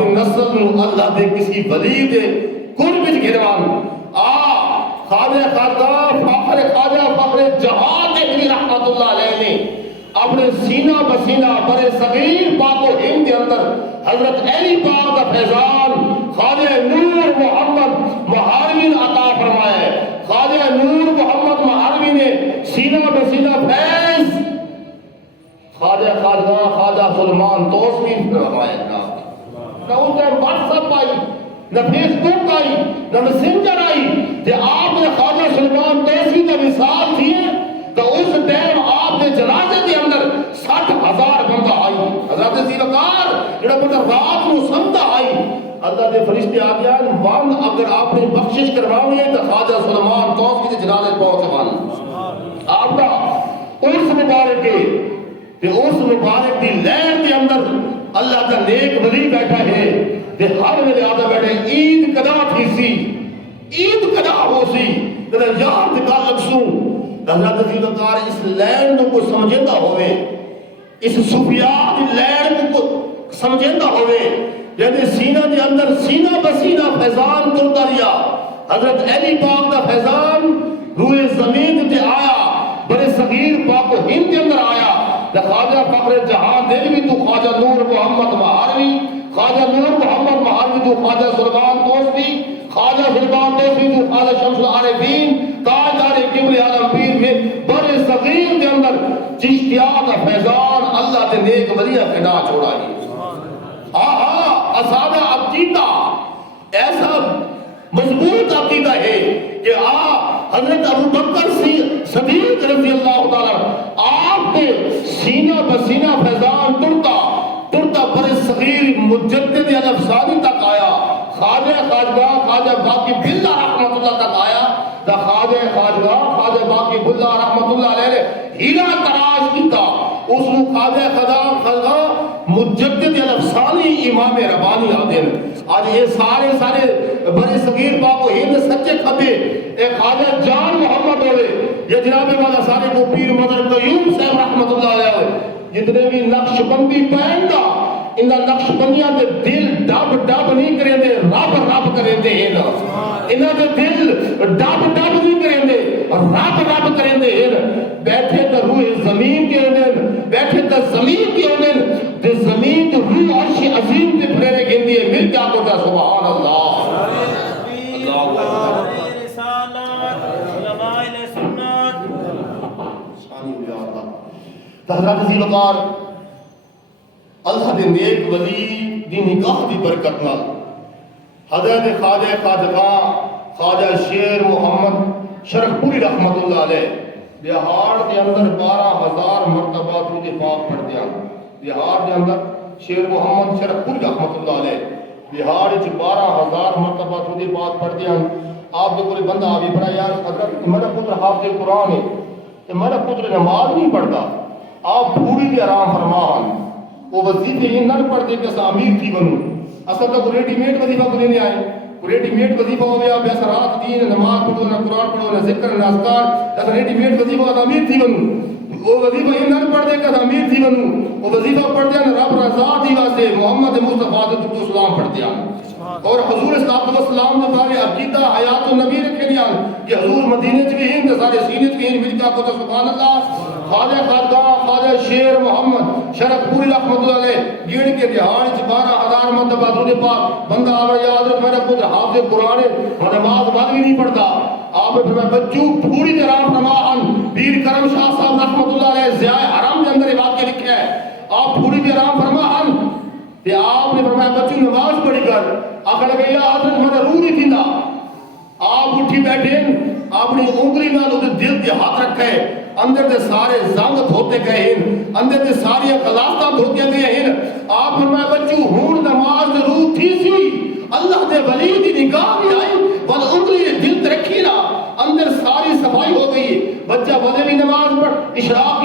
اپنی نسل نو اللہ دے کسی ولی دے قرب گھروان خواجہ فخر جہاد ابن رحمت اللہ علیہ نے اپنے سینہ بسینہ برے صغیر پاک و ہند کے اندر حضرت علی پاک کا فیضان خواجہ نور محمد مہاروی نے عطا فرمایا ہے. خواجہ نور محمد مہاروی نے سینہ بسینہ فیض خواجہ سلمان توسوی نے فرمایا. نہ اس ٹائم واٹس ایپ آئی, نہ فیس بک آئی, نہ میسنجر آئی کہ آپ نے خواجہ سلمان توسوی کا مثال دیے تو اس ٹائم آپ نے جنازے کے اندر 60,000 بندہ آئی. حضرت زیرکار جڑا بندہ رات کو سمتا آئی, اللہ کے فرشتے آ گیا وان اگر آپ نے بخشش کروانی ہے تو خواجہ سلمان توسوی کے جنازے پہنچ وان آپ کا اس مبارک کے کہ اس مبارک دی لہر کے اندر اللہ کا نیک ولی بیٹھا ہے کہ ہر میرے آدھا بیٹھے عید کدا تھی سی, عید کدا ہو سی تیرا یار دکھا لگسوں. حضرت زیرکار اس لہر کو سمجھتا ہوئے, اس صوفیات لہر کو سمجھتا ہوئے جیسے سینہ کے اندر سینہ بسینہ فیضان کرتا رہا. حضرت علی پاک کا فیضان روئے زمین تے آیا, بڑے صغیر پاک و ہند کے اندر آیا. خواجہ فخر جہاں دلوی تو خواجہ نور محمد مہاروی, خواجہ نور محمد مہاروی تو خواجہ سلمان توسوی, خواجہ سلمان توسوی تو خواجہ شمس العارفین تاجدار قبل عالم پیر میں بڑے صغیر کے اندر چشتیات کا فیضان اللہ کے نیک ولیاں کھڑا چھوڑا ہے. اسادہ عقیدہ ایسا مضبوط عقیدہ ہے کہ حضرت ابو بکر صدیق رضی اللہ تعالیٰ آپ کے سینہ بسینہ فیضان ٹرتا برے صغیر مجدد الافسانی تک آیا. خواجہ باقی باللہ رحمت اللہ تک آیا. خواجہ باقی باللہ رحمت اللہ علیہ نے ہیرا تراش کیتا, اس نے خواجہ مجدد الافسانی امام ربانی آدھے. آج یہ سارے بڑے صغیر پاک و ہند سچے کھبے ایک خواجہ جان محمد ہوئے, یہ جناب والا سارے کو پیر مدر قیوم صاحب رحمت اللہ علیہ ہوئے, جتنے بھی نقش بندی پہنگا انہا نقش بندیاں دے دل ڈب نہیں کریں دے, رب کریں دے ہیں. انہا دے دل ڈب نہیں کریں دے, رب کریں دے ہیں. بیٹھے تا روح زمین کے انہیں, بیٹھے تا زمین کے انہیں, دے زمین تو روح عرش عظیم دے پھرے گھن دیئے مل کیا کو تا سبحان اللہ. حضرت زیرکار اللہ دے نیک ولی دی نگاہ دی برکت نال حضرت خواجہ شیر محمد شرف پوری رحمت اللہ علیہ بہار کے اندر 12,000 مرتبہ درود پاک پڑھتے ہیں. بہار کے اندر شیر محمد شرف پوری رحمت اللہ علیہ بہار 12,000 مرتبہ درود پاک پڑھتے ہیں. آپ جو کوئی بندہ آبی پڑھا یار حضرت میرا پتر حافظ قرآن ہے, میرا پتر نماز نہیں پڑھتا, آپ پوری کے آرام فرمان وہ وظیفے یہ نہ پڑھتے کہ امیر تھی بنوں. اصل کا کوئی ریڈی میڈ وظیفہ کو لینے آئے, کوئی ریڈی میڈ وظیفہ ہو گیا بیسا رات دین نماز پڑھو نہ قرآن پڑھو نہ ذکر نہ اذکار, ایسا ریڈی میڈ وظیفہ کا امیر تھی بنوں. وہ وظیفہ یہ نہ پڑھتے کہ امیر تھی بنوں, وہ وظیفہ پڑھتے ہیں رب رضا دی واسطے محمد مصطفیٰ درود و سلام پڑھتے ہیں. اور حضور صلی اللہ علیہ وسلم نے بارے عقیدہ حیات النبی رکھے لیا کہ حضور مدینہ چکے ہیں سارے سینت کے ہیں ملکہ کو سبحان اللہ. خواجہ شیر محمد شرف پوری رحمت اللہ علیہ گیڑ کے دہاڑ 12,000 مرتبہ درود پاک بندہ آور یاد رکھ میرا پتر حافظ قرآن ہے نماز بعد بھی نہیں پڑھتا. آپ نے فرمایا بچوں پوری طرح فرمان پیر کرم شاہ صاحب رحمت اللہ علیہ ضیاء حرم کے اندر واقعہ لکھا ہے. آپ پوری طرح فرمان کہ آپ نے فرمایا بچوں نماز پڑھی کر آخر لگے یا حضرت میں روح نہیں تھی نا. آپ اٹھی بیٹھے اپنی انگلی نال اس دل کے ہاتھ رکھے, اندر دے سارے زنگ دھوتے گئے ہیں, اندر دے ساری غلاستہ دھوتے گئے ہیں. آپ فرمایا بچوں ہون نماز دے روح تھی سی اللہ دے ولی دی نگاہ بھی آئی ول انگلی دل تے رکھی نا اندر ساری صفائی ہو گئی. بچہ بولے بھی نماز پڑھ اشراق